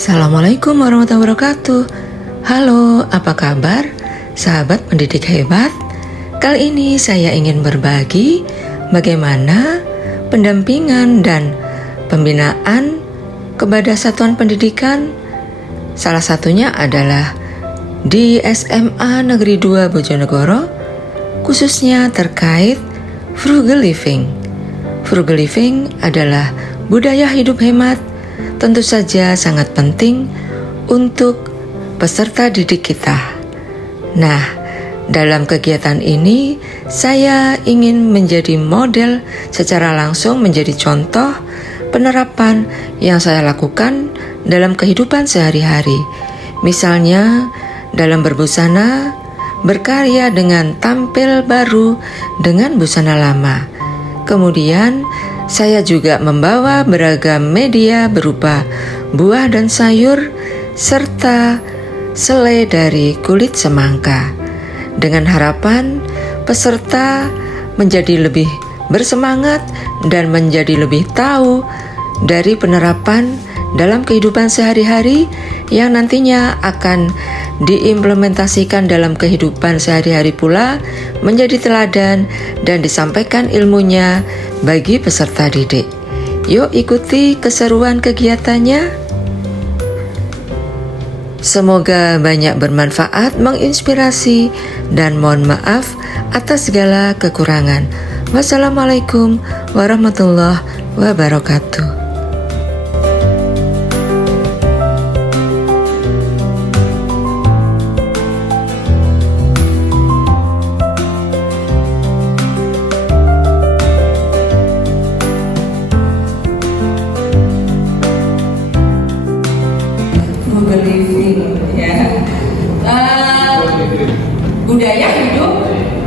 Assalamualaikum warahmatullahi wabarakatuh. Halo, apa kabar sahabat pendidik hebat? Kali ini saya ingin berbagi bagaimana pendampingan dan pembinaan kepada satuan pendidikan. Salah satunya adalah di SMA Negeri 2 Bojonegoro, khususnya terkait frugal living. Frugal living adalah budaya hidup hemat, tentu saja sangat penting untuk peserta didik kita. Nah, dalam kegiatan ini saya ingin menjadi model secara langsung, menjadi contoh penerapan yang saya lakukan dalam kehidupan sehari-hari. Misalnya dalam berbusana, berkarya dengan tampil baru dengan busana lama. Kemudian saya juga membawa beragam media berupa buah dan sayur serta selai dari kulit semangka, dengan harapan peserta menjadi lebih bersemangat dan menjadi lebih tahu dari penerapan dalam kehidupan sehari-hari yang nantinya akan diimplementasikan dalam kehidupan sehari-hari pula, menjadi teladan dan disampaikan ilmunya bagi peserta didik. Yuk ikuti keseruan kegiatannya. Semoga banyak bermanfaat, menginspirasi, dan mohon maaf atas segala kekurangan. Wassalamualaikum warahmatullahi wabarakatuh. Budaya hidup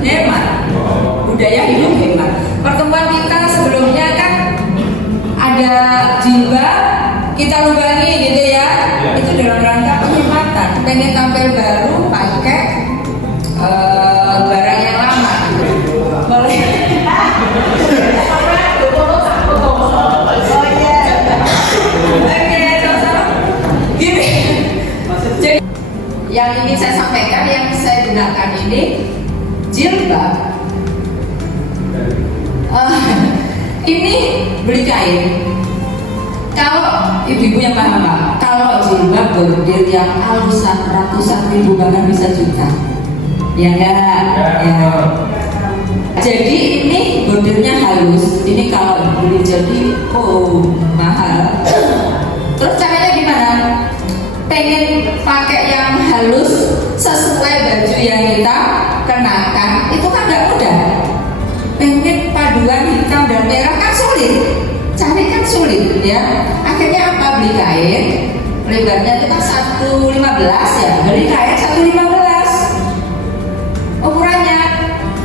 hemat. Budaya hidup hemat. Pertemuan kita sebelumnya kan ada jilbab, kita lubangi gitu ya. Itu dalam rangka penghematan. Pengen tampil baru pakai barang yang lama. Boleh. Yang ingin saya sampaikan, yang saya gunakan ini jilbab. Ini beli kain. Kalau ibu-ibu yang paham Pak, kalau jilbab bordil yang alusan ratusan ribu bahkan bisa juta, ya enggak? Ya. Jadi ini bordirnya halus. Ini kalau beli jadi mahal. Terus caranya gimana? Pengen pakai yang halus sesuai baju yang kita kenakan, itu kan gak mudah. Pengen paduan hitam dan merah kan sulit, cari kan sulit ya. Akhirnya apa? Beli kain, lebarnya itu kan 1,15 ya, beli kain 1,15, ukurannya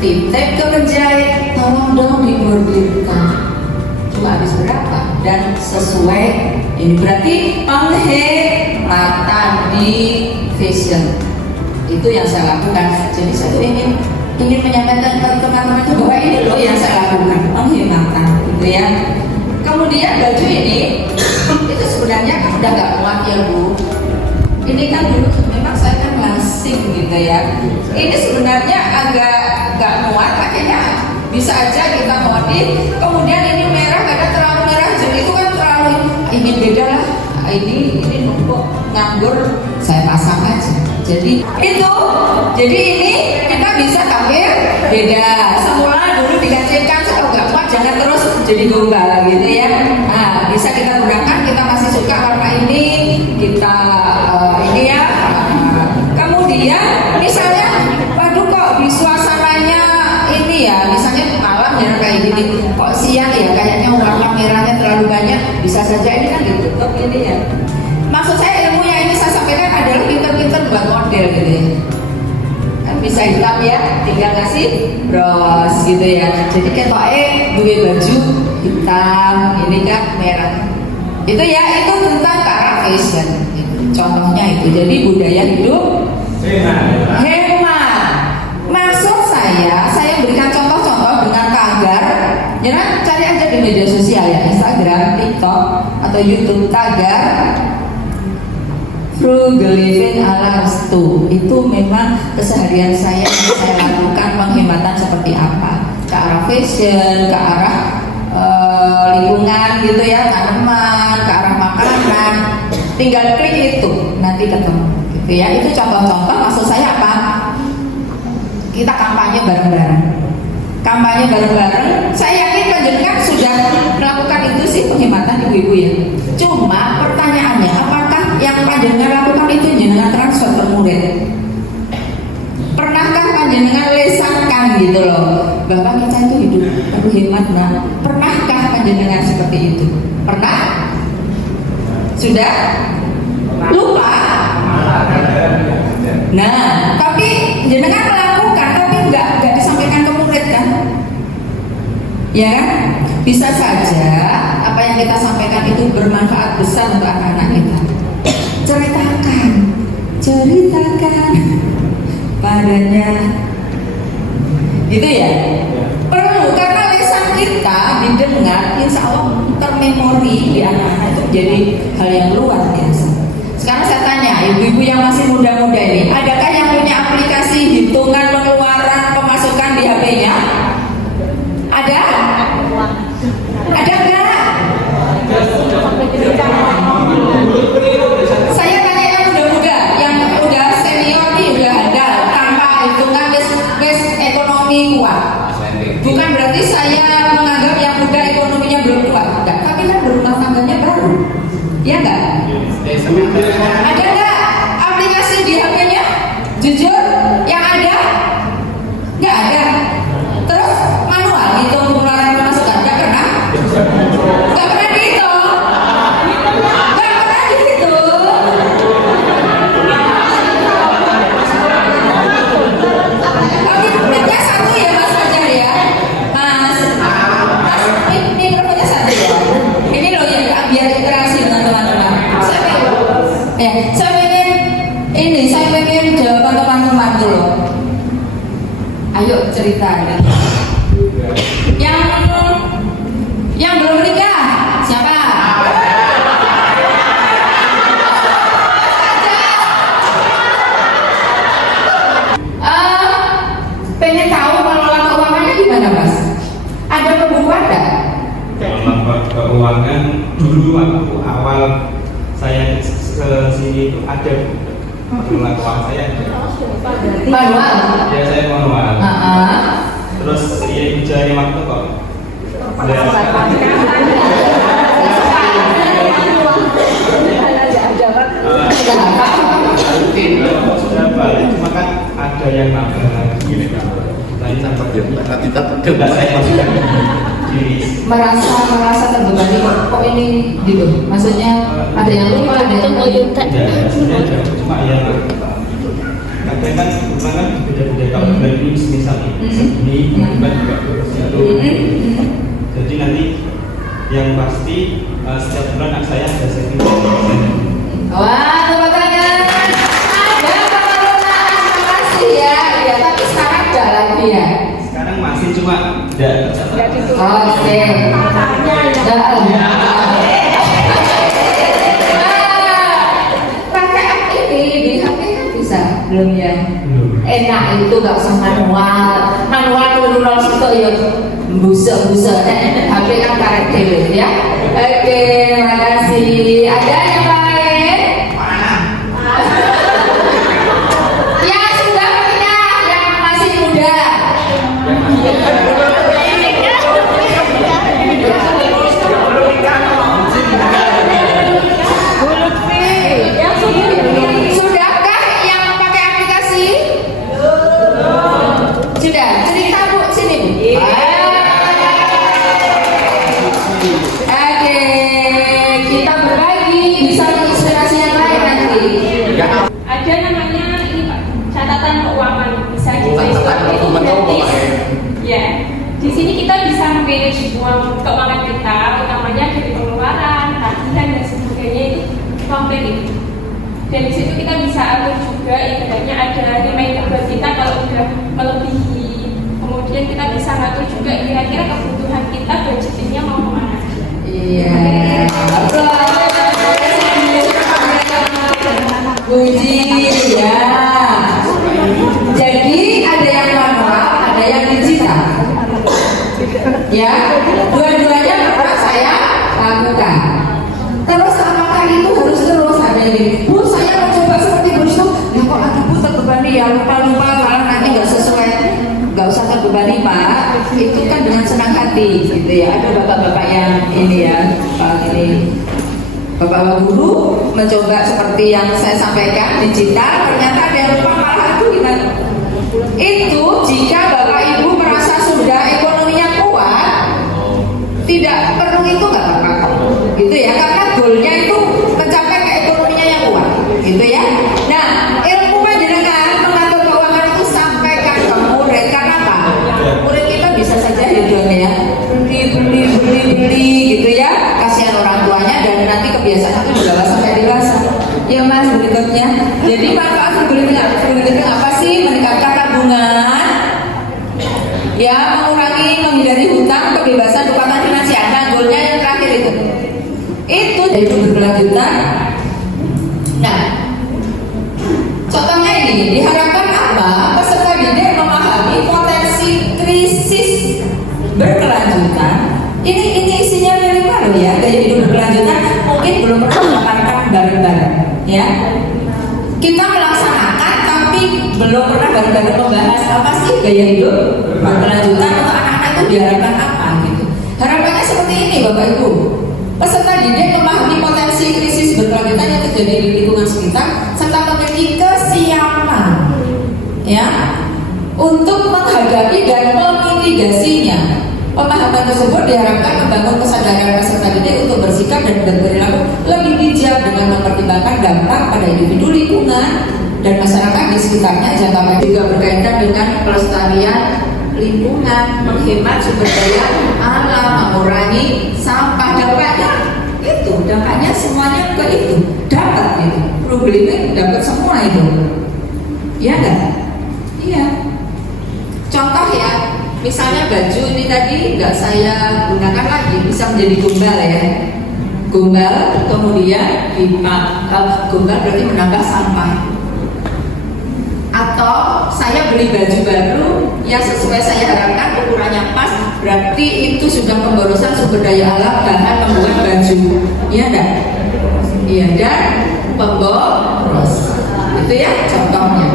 titip ke penjahit, tolong dong dibordirkan. Cuma habis berapa? Dan sesuai, ini berarti penghematan di fashion. Itu yang saya lakukan. Jadi saya tuh ingin menyampaikan ke teman-teman itu bahwa ini loh yang saya lakukan, penghematan gitu ya. Kemudian baju ini itu sebenarnya kan udah gak muat ya Bu. Ini kan dulu memang saya kan langsing gitu ya. Ini sebenarnya agak gak muat, akhirnya bisa aja kita modif. Kemudian ini merah, kadang terlalu merah, jadi itu kan terlalu ingin beda lah. Ini numpuk nganggur, saya pasang aja. Jadi ini kita bisa tampil beda. Semula dulu dikasihkan kalau nggak kuat jangan terus jadi gombal gitu ya. Nah, bisa kita gunakan. Kita masih suka warna ini, kita ini ya. Kemudian misalnya, waduh kok di suasananya ini ya, misalnya malam ya kayak gini, kok siang ya kayaknya warna merahnya terlalu banyak, bisa saja ini kan ditutup ini ya. Maksud saya ilmunya ini saya sampaikan adalah pinter-pinter buat model gitu ya. Kan bisa hitam ya, tinggal ngasih bros gitu ya. Jadi ketoknya duwe baju hitam, ini kan merah. Itu ya, itu tentang ke arah fashion. Contohnya itu, jadi budaya hidup hemat. Maksud saya berikan contoh-contoh dengan tagar. Jangan cari aja di media sosial ya, Instagram, TikTok, atau YouTube, tagar frugal living ala restu. Itu memang keseharian saya yang saya lakukan. Penghematan seperti apa, ke arah fashion, ke arah lingkungan gitu ya, tanaman, ke arah makanan. Tinggal klik itu nanti ketemu gitu ya. Itu contoh-contoh. Maksud saya apa? Kita kampanye bareng-bareng. Kampanye bareng-bareng. Saya yakin panjenengan sudah melakukan itu sih, penghematan ibu-ibu ya. Cuma pertanyaannya, apakah yang panjenengan lakukan itu jenengan transfer ke murid? Pernahkah panjenengan lesankan gitu loh, Bapak kita itu hidup perlu hemat Mbak? Pernahkah panjenengan seperti itu? Pernah? Sudah? Lupa? Nah, tapi jenengan melakukan, tapi nggak disampaikan ke murid kan? Ya, bisa saja apa yang kita sampaikan itu bermanfaat besar untuk anak-anak kita. Ceritakan padanya, gitu ya. Perlu, karena lesan kita didengar, insya Allah termemori di anak-anak itu jadi hal yang luar biasa. Sekarang saya tanya, ibu-ibu yang masih muda-muda ini, adakah yang punya aplikasi hitungan pengeluaran pemasukan di HP-nya? Ada? Ada nggak? Saya tanya yang muda-muda, yang udah senior nih udah ada tanpa hitungan base ekonomi kuat. Bukan berarti saya menganggap yang muda ekonominya belum kuat, enggak. Tapi kan berumah tangganya baru, ya enggak? Ada nggak aplikasi di HP-nya? Jujur, yang ada? Nggak ada. Terus manual hitung pengeluaran pemasukan, nggak pernah? Nggak pernah dihitung? Nggak pernah dihitung? Tapi mikrofonnya satu ya Mas Fajar ya? Mas, ini mikrofonnya satu ya? Ini loh ya, biar interaksi dengan teman-teman. Saya pengen jawaban teman-teman dulu. Ayo cerita ya. Yang belum menikah siapa? Pengen tahu mengelola keuangannya gimana Mas? Ada pembukuan nggak? Mengelola keuangan dulu waktu awal saya ke sini itu ada mengelola keuangan saya. Manual. Ya saya manual. Terus ya cari waktu kok. Sudah balik, cuma kan ada yang nambah lagi. Tadi sampai tidak saya masukkan merasa terbebani kok ini gitu. Maksudnya ada yang lupa, ada yang cuma yang kadang kan beda-beda. Kalau bulan ini misalnya ini bulan juga itu. Jadi nanti yang pasti setiap bulan saya ada saving. Wah, tepuk tangan. Ada pengelolaan, makasih ya. Ya, tapi sekarang enggak lagi ya. Sekarang masih cuma tidak tercatat. Oke. Pakai app ini di HP kan bisa, belum ya? Enak itu nggak usah manual. Manual dulu situ ya busuk-busuk. HP kan karet tele ya. Oke, makasih. Ada yang lain? Yang sudah menikah, yang masih muda. Sudahkah yang pakai aplikasi? Sudah. Cerita Bu, sini Bu. Oke, kita berbagi, bisa menginspirasi yang lain nanti. Ada namanya ini Pak, catatan keuangan, bisa di Facebook itu gratis. Ya, di sini kita bisa manage uang keuangan kita, utamanya dari pengeluaran, tagihan dan sebagainya itu komplit itu. Dan di situ kita bisa atur juga, ibaratnya ada reminder buat kita kalau udah melebihi. Kemudian kita bisa atur juga kira-kira kebutuhan kita budgetingnya mau kemana. Iya. apakah itu harus terus ada yang Bu, saya mau coba seperti Bu Sto. Ya kok anak Bu terbebani ya, lupa-lupa malah nanti nggak sesuai. Nggak usah terbebani Pak, itu kan dengan senang hati gitu ya. Ada bapak-bapak yang ini ya, Pak ini Bapak guru mencoba seperti yang saya sampaikan digital, ternyata ada yang lupa malah itu gimana? Itu jika Bapak Ibu merasa sudah ekonominya kuat, tidak perlu itu nggak apa-apa, gitu ya. Karena goalnya itu mencapai ke ekonominya yang kuat, gitu ya. Nah, ilmu panjenengan mengatur keuangan itu sampaikan ke murid. Karena apa? Murid kita bisa saja hidupnya ya beli gitu ya, kasihan orang tuanya dan nanti kebiasaan itu dibawa sampai dewasa. Ya Mas, berikutnya. Jadi manfaat berikutnya apa sih? Meningkatkan tabungan, ya, menghindari hutang, kebebasan keuangan finansial. Nah, goalnya yang terakhir itu dari berkelanjutan. Nah, contohnya ini diharapkan apa? Peserta didik memahami potensi krisis berkelanjutan. Ini isinya minimal loh ya, gaya hidup berkelanjutan. Mungkin belum pernah melakukan bareng-bareng, ya. Kita melaksanakan tapi belum pernah bareng-bareng membahas apa sih gaya hidup berkelanjutan untuk anak-anak itu diharapkan apa gitu. Harapannya seperti ini Bapak Ibu. Peserta didik memahami potensi krisis berkelanjutan yang terjadi di lingkungan sekitar serta memiliki kesiapan, ya, untuk menghadapi dan memitigasinya. Pemahaman tersebut diharapkan membangun kesadaran peserta didik untuk bersikap dan berperilaku lebih bijak dengan mempertimbangkan dampak pada individu, lingkungan, dan masyarakat di sekitarnya. Jangka panjang juga berkaitan dengan pelestarian lingkungan, menghemat sumber daya alam, mengurangi sampah. Dampaknya semuanya ke itu, dapat itu, problemnya dapat semua itu, ya kan? Iya. Contoh ya. Misalnya baju ini tadi nggak saya gunakan lagi, bisa menjadi gombal ya. Gombal, kemudian gombal berarti menambah sampah. Atau saya beli baju baru yang sesuai saya harapkan, ukurannya pas, berarti itu sudah pemborosan sumber daya alam bahan membuat baju. Iya enggak? Iya, dan pemboros. Itu ya contohnya.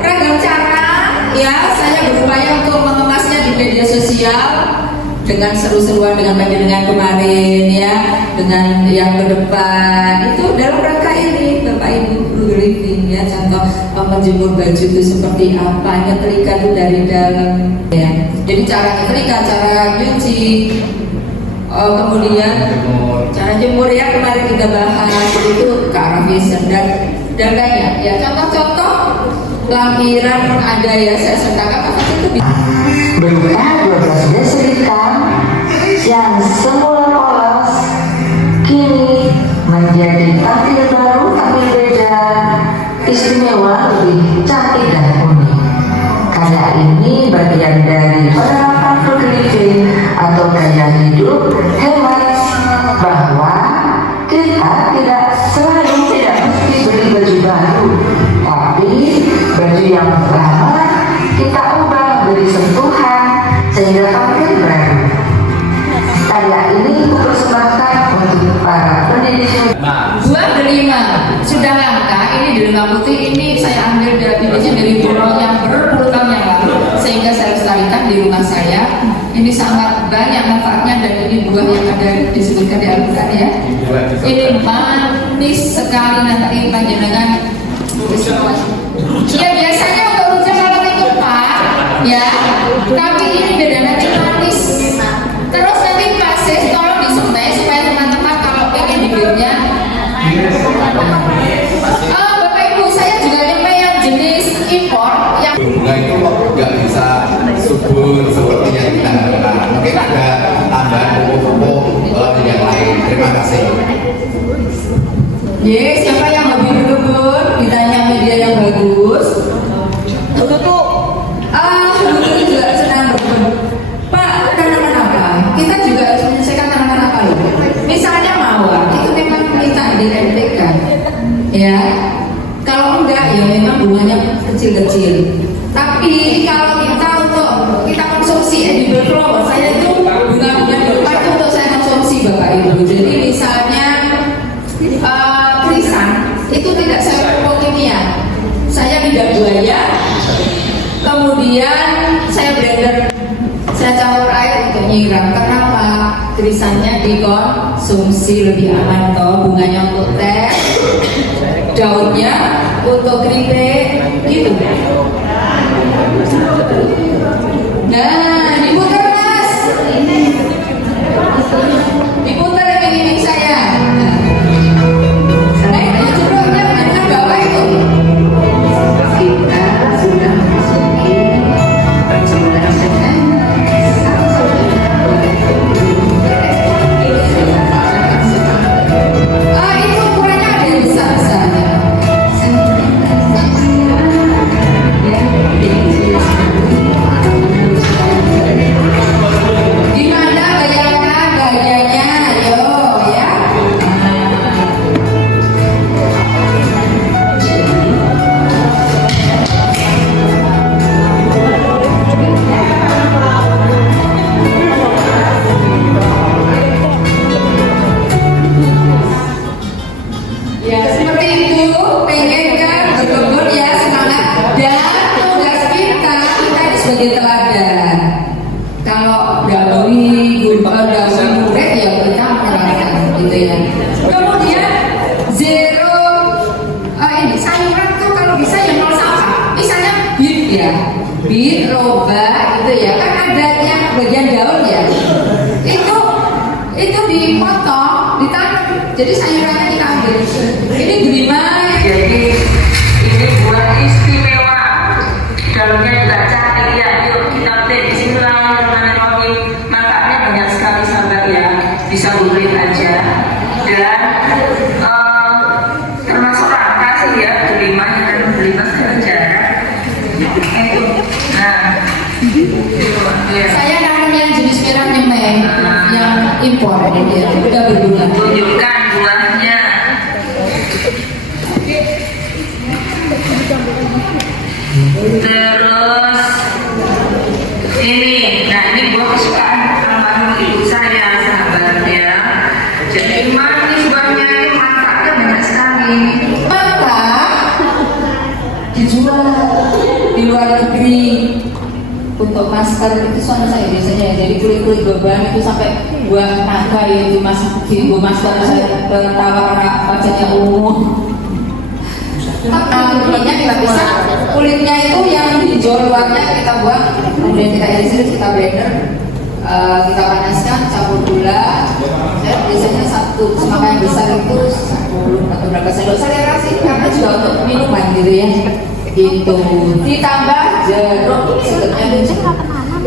Ragam cara ya, saya berupaya untuk mengemasnya di media sosial dengan seru-seruan dengan panjenengan kemarin ya, dengan yang ke depan itu dalam rangka ini Bapak Ibu briefing ya, contoh menjemur baju itu seperti apa, nyetrika itu dari dalam ya. Jadi cara nyetrika, cara cuci, kemudian cara jemur ya kemarin kita bahas itu ke arah fashion dan lainnya ya. Contoh-contoh lampiran pun ada ya, saya sertakan apakah itu bisa berupa 12 desil hitam yang semula polos kini menjadi tampil baru, tampil beda, istimewa, lebih cantik dan unik. Karya ini bagian dari penerapan frugal living atau gaya hidup hemat, bahwa kita tidak mesti beli baju baru, tapi baju yang pertama kita ubah beri sentuhan sehingga tampil baru. Karya ini kupersembahkan untuk para pendidik. Buah delima sudah langka. Ini delima putih ini saya ambil dari bibitnya dari pulau yang berpuluh tahun yang lalu, sehingga saya lestarikan di rumah saya. Ini sangat banyak manfaatnya dan ini buah yang ada disebutkan di Al-Quran ya. Ini manis sekali, nanti panjenengan. Ya biasanya untuk rujak kalau itu Pak, ya. Tapi ini beda, nanti manis. Terus nanti pasis tolong disuplai supaya teman-teman kalau pengen bibirnya. Bapak Ibu, saya juga nyampe yang jenis impor yang bunga itu kok nggak bisa subur seperti yang kita harapkan. Mungkin ada tambahan pupuk-pupuk yang lain. Terima kasih. Yes, siapa yang hobi berkebun? Ditanya media yang bagus. Dulu juga senang berkebun. Pak, tanaman apa? Kita juga harus menyelesaikan tanaman apa loh? Misalnya mawar, itu memang minta dirempekan. Ya, kalau enggak ya memang bunganya kecil-kecil. Tapi kalau kita konsumsi edible flower, saya itu bunga-bunga di rumah itu untuk saya konsumsi Bapak Ibu. Jadi misalnya lidah buaya. Kemudian saya blender, saya campur air untuk nyiram. Kenapa? Krisannya dikonsumsi lebih aman toh, bunganya untuk teh, daunnya untuk keripik, gitu. Nah, diputar mas, diputar iming-iming saya. Judulnya dengan bapak itu. Kita sudah memasuki Itu ukurannya ada yang besar-besarnya. Gimana bayangkan bagiannya, ayo ya. Ya seperti itu, pengen kan berkebun ya, semangat. Dan tugas kita ini sebagai teladan. Kalau dahului murid ya kita menerangkan gitu ya. Kemudian zero ini sayuran tuh kalau bisa yang nol sampah. Misalnya beet ya, beet, roba gitu ya. Kan ada yang bagian daun ya. Itu dipotong, ditanam. Jadi sayurannya kita ambil. Ini gimana? Jadi ini buat istimewa. Dalamnya juga cantik ya. Yuk kita beli. Bismillahirrahmanirrahim. Manfaatnya banyak sekali sahabat ya. Bisa beli aja. Dan termasuk rangka sih ya. Delima dan delima sejarah. Nah, ya. Saya nanam yang jenis merah nyemeng, yang impor ya, udah berbulan. Tunjukkan buahnya. Terus ini, nah ini buah kesukaan almarhum ibu saya sahabat ya. Jadi manis buahnya, itu manfaatnya banyak sekali. Maka dijual di luar negeri untuk masker itu soalnya saya biasanya jadi kulit-kulit beban itu sampai buah naga ya itu masker saya tertawa karena wajahnya kulitnya kita bisa, kulitnya itu yang hijau luarnya kita buang, kemudian kita iris, kita blender, kita panaskan, campur gula. Saya biasanya satu semangka yang besar itu 10 atau berapa sendok saya kasih karena juga untuk minuman gitu ya. Itu ditambah jeruk sebetulnya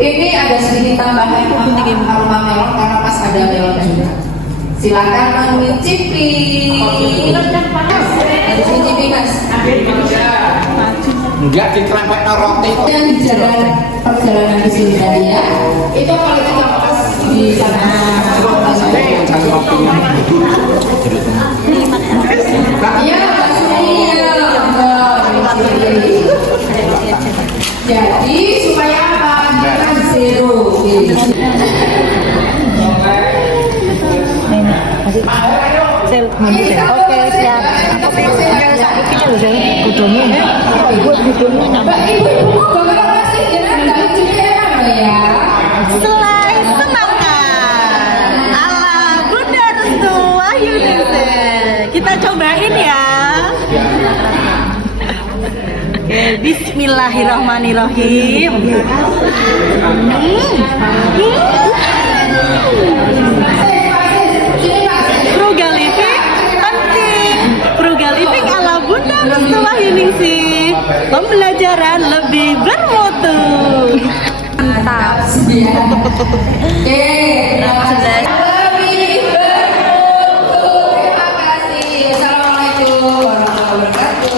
ini ada sedikit tambahan aroma melon karena pas ada melon juga. Silakan mencicipi. Harus mencicipi mas. Enggak dikerempet roti. Yang di jalan perjalanan di sini tadi ya. Itu kalau kita pas di sana. Iya, jadi supaya apa? Kita zero. Oke, siap. Selai semangka ala Bunda Restu Wahyuningsi. Kita cobain ya. Oke, bismillahirrahmanirrahim. Frugal living penting. Frugal living ala Bunda Restu Wahyuningsi. Pembelajaran lebih bermutu. Mantap. Oke, lebih bermutu. Terima kasih. Assalamualaikum warahmatullahi wabarakatuh.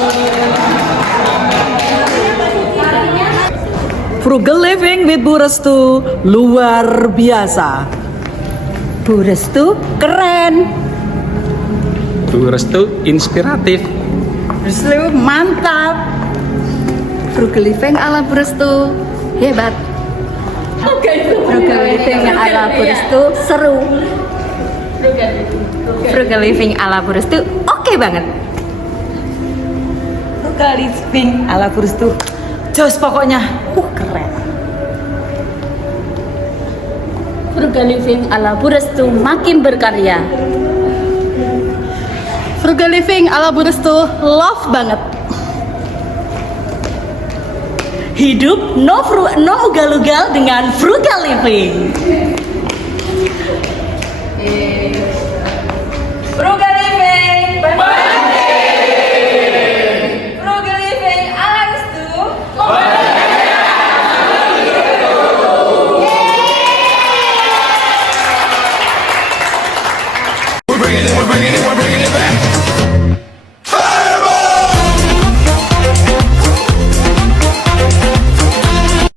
Frugal living with Bu Restu luar biasa. Bu Restu keren. Bu Restu inspiratif. Restu mantap. Frugal living ala Bu Restu hebat. Frugal living ala Bu Restu seru. Frugal living ala Bu Restu oke banget. Frugal living ala Burestu. Jos pokoknya. Keren. Frugal living ala Burestu makin berkarya. Frugal living ala Burestu love banget. Hidup no ugal-ugal dengan frugal living.